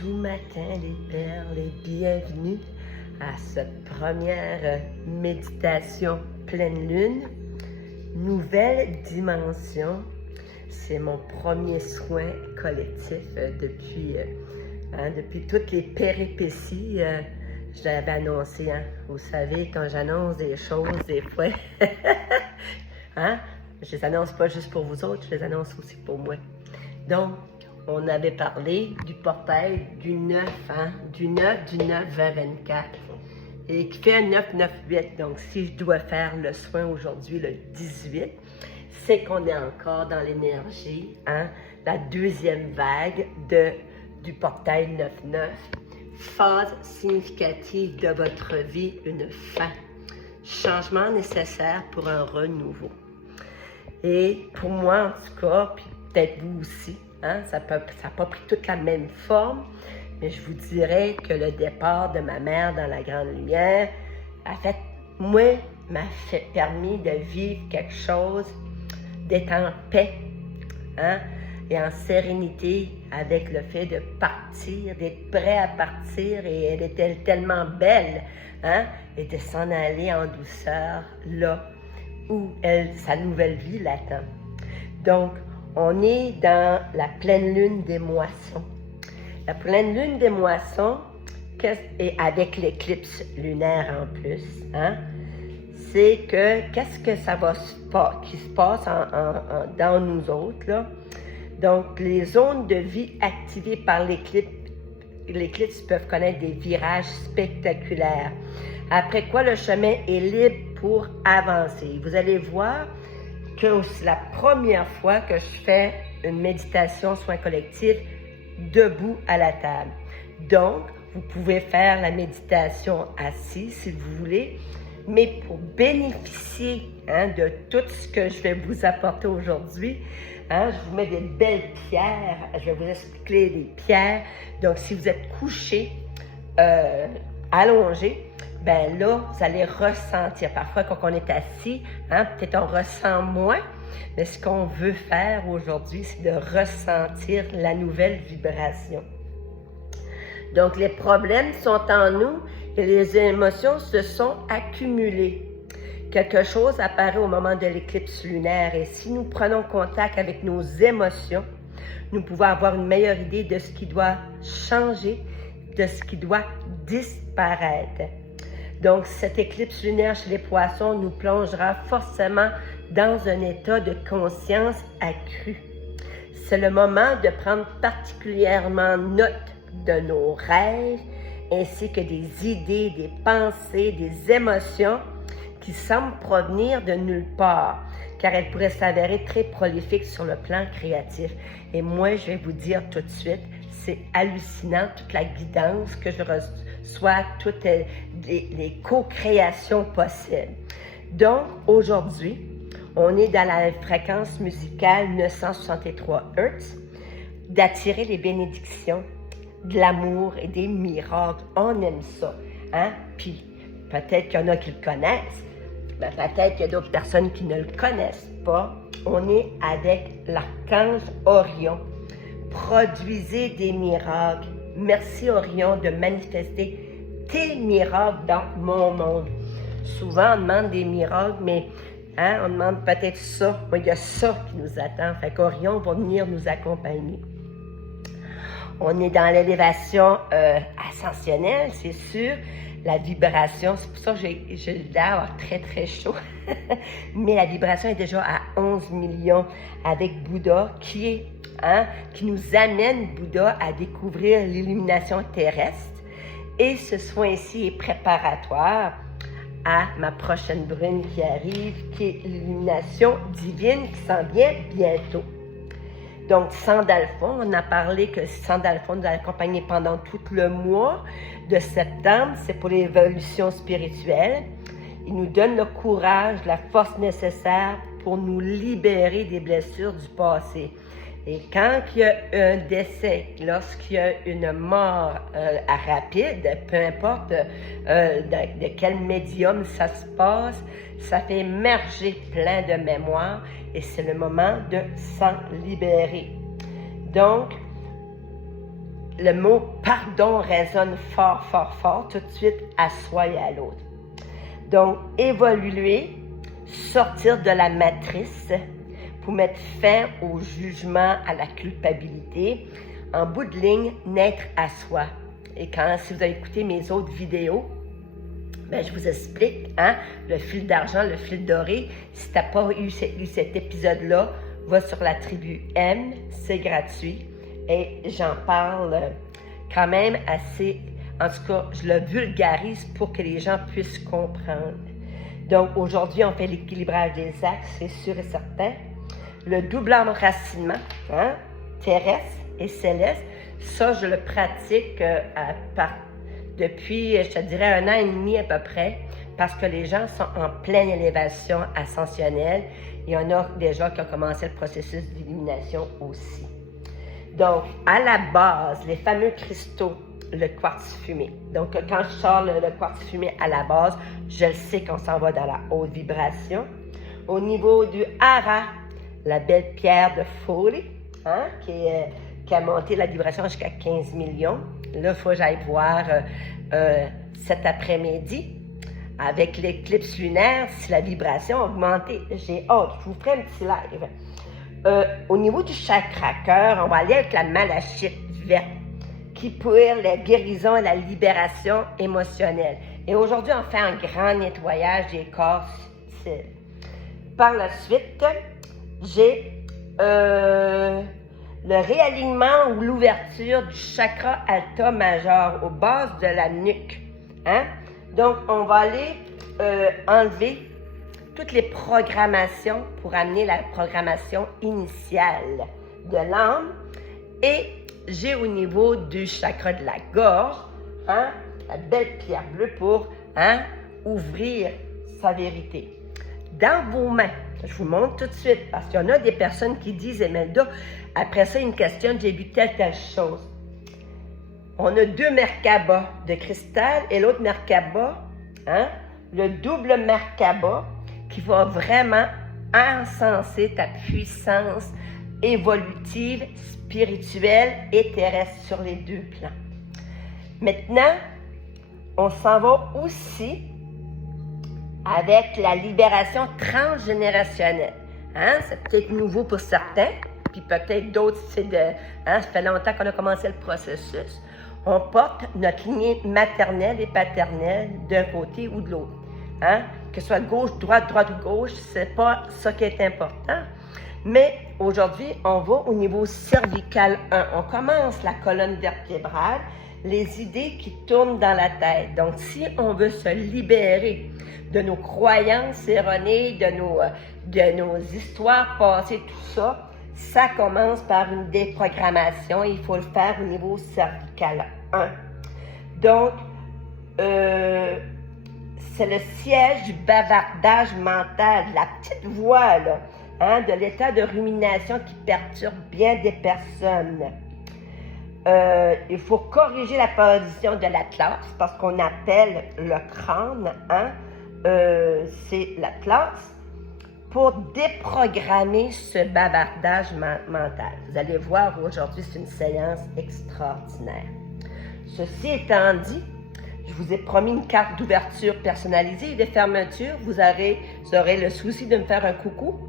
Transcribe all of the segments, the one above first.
Doux matin les perles et bienvenue à cette première méditation pleine lune. Nouvelle dimension, c'est mon premier soin collectif depuis toutes les péripéties. Je l'avais annoncé, vous savez, quand j'annonce des choses, des fois, je les annonce pas juste pour vous autres, je les annonce aussi pour moi. Donc, on avait parlé du portail du 9, du 9-20-24, et qui fait un 9-9-8. Donc, si je dois faire le soin aujourd'hui, le 18, c'est qu'on est encore dans l'énergie, la deuxième vague du portail 9-9. Phase significative de votre vie, une fin. Changement nécessaire pour un renouveau. Et pour moi, en tout cas, puis peut-être vous aussi, ça n'a pas pris toute la même forme, mais je vous dirais que le départ de ma mère dans la grande lumière m'a permis de vivre quelque chose, d'être en paix, et en sérénité avec le fait de partir, d'être prêt à partir, et elle était tellement belle, et de s'en aller en douceur là où sa nouvelle vie l'attend. Donc, on est dans la pleine lune des moissons. La pleine lune des moissons, et avec l'éclipse lunaire en plus, c'est que qu'est-ce que ça va qui se passe dans nous autres, là? Donc, les zones de vie activées par l'éclipse peuvent connaître des virages spectaculaires. Après quoi, le chemin est libre pour avancer. Vous allez voir que c'est la première fois que je fais une méditation soin collectif debout à la table. Donc, vous pouvez faire la méditation assis si vous voulez, mais pour bénéficier de tout ce que je vais vous apporter aujourd'hui, je vous mets des belles pierres, je vais vous expliquer les pierres. Donc, si vous êtes couché, allongé, ben là, vous allez ressentir. Parfois, quand on est assis, peut-être on ressent moins, mais ce qu'on veut faire aujourd'hui, c'est de ressentir la nouvelle vibration. Donc, les problèmes sont en nous et les émotions se sont accumulées. Quelque chose apparaît au moment de l'éclipse lunaire et si nous prenons contact avec nos émotions, nous pouvons avoir une meilleure idée de ce qui doit changer, de ce qui doit disparaître. Donc, cette éclipse lunaire chez les poissons nous plongera forcément dans un état de conscience accru. C'est le moment de prendre particulièrement note de nos rêves, ainsi que des idées, des pensées, des émotions qui semblent provenir de nulle part, car elles pourraient s'avérer très prolifiques sur le plan créatif. Et moi, je vais vous dire tout de suite, c'est hallucinant, toute la guidance que je reçois, toutes les co-créations possibles. Donc, aujourd'hui, on est dans la fréquence musicale 963 Hz, d'attirer les bénédictions, de l'amour et des miracles. On aime ça, Puis, peut-être qu'il y en a qui le connaissent, mais peut-être qu'il y a d'autres personnes qui ne le connaissent pas. On est avec l'archange Orion. Produisez des miracles. Merci Orion de manifester tes miracles dans mon monde. Souvent, on demande des miracles, mais on demande peut-être ça. Il y a ça qui nous attend. Fait qu'Orion va venir nous accompagner. On est dans l'élévation ascensionnelle, c'est sûr. La vibration, c'est pour ça que j'ai l'air très, très chaud. Mais la vibration est déjà à 11 millions avec Bouddha qui nous amène, Bouddha, à découvrir l'illumination terrestre. Et ce soin-ci est préparatoire à ma prochaine brune qui arrive, qui est l'illumination divine qui s'en vient bientôt. Donc, Sandalphon, on a parlé que Sandalphon nous a accompagnés pendant tout le mois de septembre. C'est pour l'évolution spirituelle. Il nous donne le courage, la force nécessaire pour nous libérer des blessures du passé. Et quand il y a un décès, lorsqu'il y a une mort rapide, peu importe de quel médium ça se passe, ça fait émerger plein de mémoires et c'est le moment de s'en libérer. Donc, le mot pardon résonne fort, fort, fort tout de suite à soi et à l'autre. Donc, évoluer, sortir de la matrice pour mettre fin au jugement, à la culpabilité. En bout de ligne, naître à soi. Et si vous avez écouté mes autres vidéos, ben, je vous explique, le fil d'argent, le fil doré. Si tu n'as pas eu cet épisode-là, va sur la tribu M, c'est gratuit. Et j'en parle quand même assez, en tout cas, je le vulgarise pour que les gens puissent comprendre. Donc, aujourd'hui, on fait l'équilibrage des axes, c'est sûr et certain. Le double enracinement, terrestre et céleste, ça, je le pratique depuis, je te dirais, 1 an et demi à peu près, parce que les gens sont en pleine élévation ascensionnelle. Il y en a déjà qui ont commencé le processus d'illumination aussi. Donc, à la base, les fameux cristaux, le quartz fumé. Donc, quand je sors le quartz fumé à la base, je le sais qu'on s'en va dans la haute vibration. Au niveau du hara, la belle pierre de Foley, qui a monté la vibration jusqu'à 15 millions. Là, il faut que j'aille voir cet après-midi, avec l'éclipse lunaire, si la vibration a augmenté. J'ai hâte, je vous ferai un petit live. Au niveau du chakra cœur, on va aller avec la malachite verte, qui pour la guérison et la libération émotionnelle. Et aujourd'hui, on fait un grand nettoyage des corps subtils. Par la suite, j'ai le réalignement ou l'ouverture du chakra alta majeur aux bases de la nuque. Donc, on va aller enlever toutes les programmations pour amener la programmation initiale de l'âme. Et j'ai au niveau du chakra de la gorge, la belle pierre bleue pour ouvrir sa vérité. Dans vos mains, je vous montre tout de suite, parce qu'il y en a des personnes qui disent, Imelda, après ça, une question, j'ai vu telle chose. On a 2 Merkaba de cristal et l'autre Merkaba, le double Merkaba, qui va vraiment encenser ta puissance évolutive, spirituelle et terrestre sur les 2 plans. Maintenant, on s'en va aussi avec la libération transgénérationnelle. C'est peut-être nouveau pour certains, puis peut-être d'autres, ça fait longtemps qu'on a commencé le processus. On porte notre lignée maternelle et paternelle d'un côté ou de l'autre. Que ce soit gauche, droite ou gauche, c'est pas ça qui est important. Mais aujourd'hui, on va au niveau cervical 1. On commence la colonne vertébrale, les idées qui tournent dans la tête. Donc, si on veut se libérer de nos croyances erronées, de nos histoires passées, tout ça, ça commence par une déprogrammation. Il faut le faire au niveau cervical 1. Donc, c'est le siège du bavardage mental, la petite voix, là, de l'état de rumination qui perturbe bien des personnes. Il faut corriger la position de l'atlas, parce qu'on appelle le crâne, c'est l'atlas, pour déprogrammer ce bavardage mental. Vous allez voir aujourd'hui, c'est une séance extraordinaire. Ceci étant dit, je vous ai promis une carte d'ouverture personnalisée et de fermeture. Vous aurez le souci de me faire un coucou.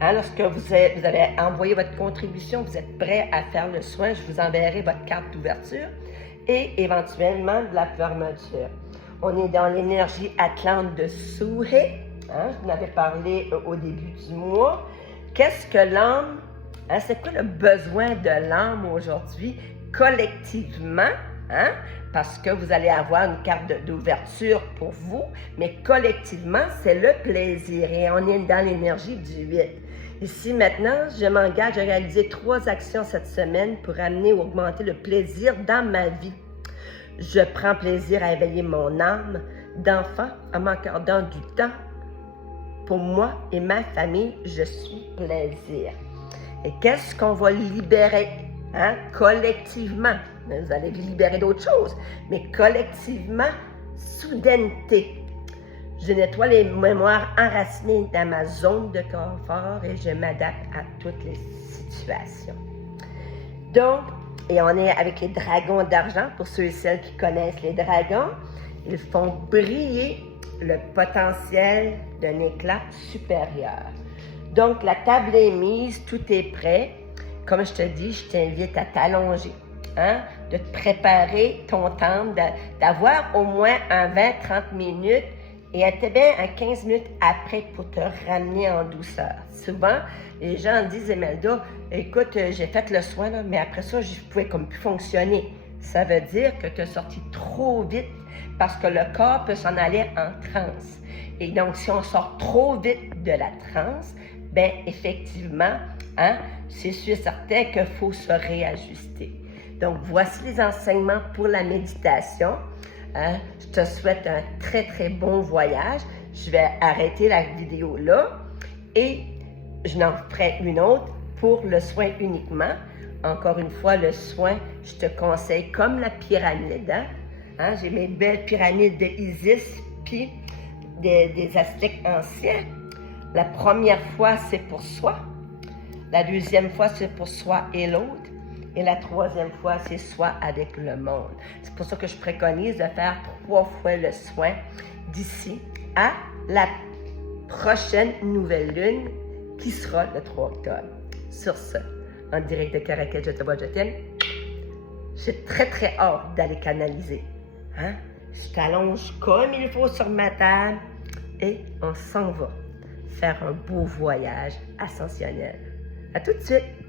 Lorsque vous avez envoyé votre contribution, vous êtes prêt à faire le soin, je vous enverrai votre carte d'ouverture et éventuellement de la fermeture. On est dans l'énergie atlante de Souhé. Je vous en avais parlé au début du mois. Qu'est-ce que l'âme? C'est quoi le besoin de l'âme aujourd'hui, collectivement? Parce que vous allez avoir une carte d'ouverture pour vous, mais collectivement, c'est le plaisir. Et on est dans l'énergie du 8. Ici, maintenant, je m'engage à réaliser 3 actions cette semaine pour amener ou augmenter le plaisir dans ma vie. Je prends plaisir à éveiller mon âme d'enfant en m'accordant du temps. Pour moi et ma famille, je suis plaisir. Et qu'est-ce qu'on va libérer collectivement? Vous allez libérer d'autres choses, mais collectivement, soudaineté. Je nettoie les mémoires enracinées dans ma zone de confort et je m'adapte à toutes les situations. Donc, Et on est avec les dragons d'argent, pour ceux et celles qui connaissent les dragons. Ils font briller le potentiel d'un éclat supérieur. Donc, la table est mise, tout est prêt. Comme je te dis, je t'invite à t'allonger, hein? De te préparer ton temps, d'avoir au moins un 20-30 minutes et être bien un 15 minutes après pour te ramener en douceur. Souvent, les gens disent, Imelda, écoute, j'ai fait le soin, là, mais après ça, je ne pouvais comme plus fonctionner. Ça veut dire que tu es sorti trop vite parce que le corps peut s'en aller en transe. Et donc, si on sort trop vite de la transe, bien, effectivement, hein, c'est sûr certain qu'il faut se réajuster. Donc, voici les enseignements pour la méditation. Hein? Je te souhaite un très, très bon voyage. Je vais arrêter la vidéo là et je n'en ferai une autre pour le soin uniquement. Encore une fois, le soin, je te conseille comme la pyramide. Hein? J'ai mes belles pyramides de Isis puis des Aztèques anciens. La première fois, c'est pour soi. La deuxième fois, c'est pour soi et l'autre. Et la troisième fois, c'est soi avec le monde. C'est pour ça que je préconise de faire 3 fois le soin d'ici à la prochaine nouvelle lune qui sera le 3 octobre. Sur ce, en direct de Caracal, je te vois, je t'aime. J'ai très, très hâte d'aller canaliser. Hein? Je t'allonge comme il faut sur ma table et on s'en va faire un beau voyage ascensionnel. À tout de suite!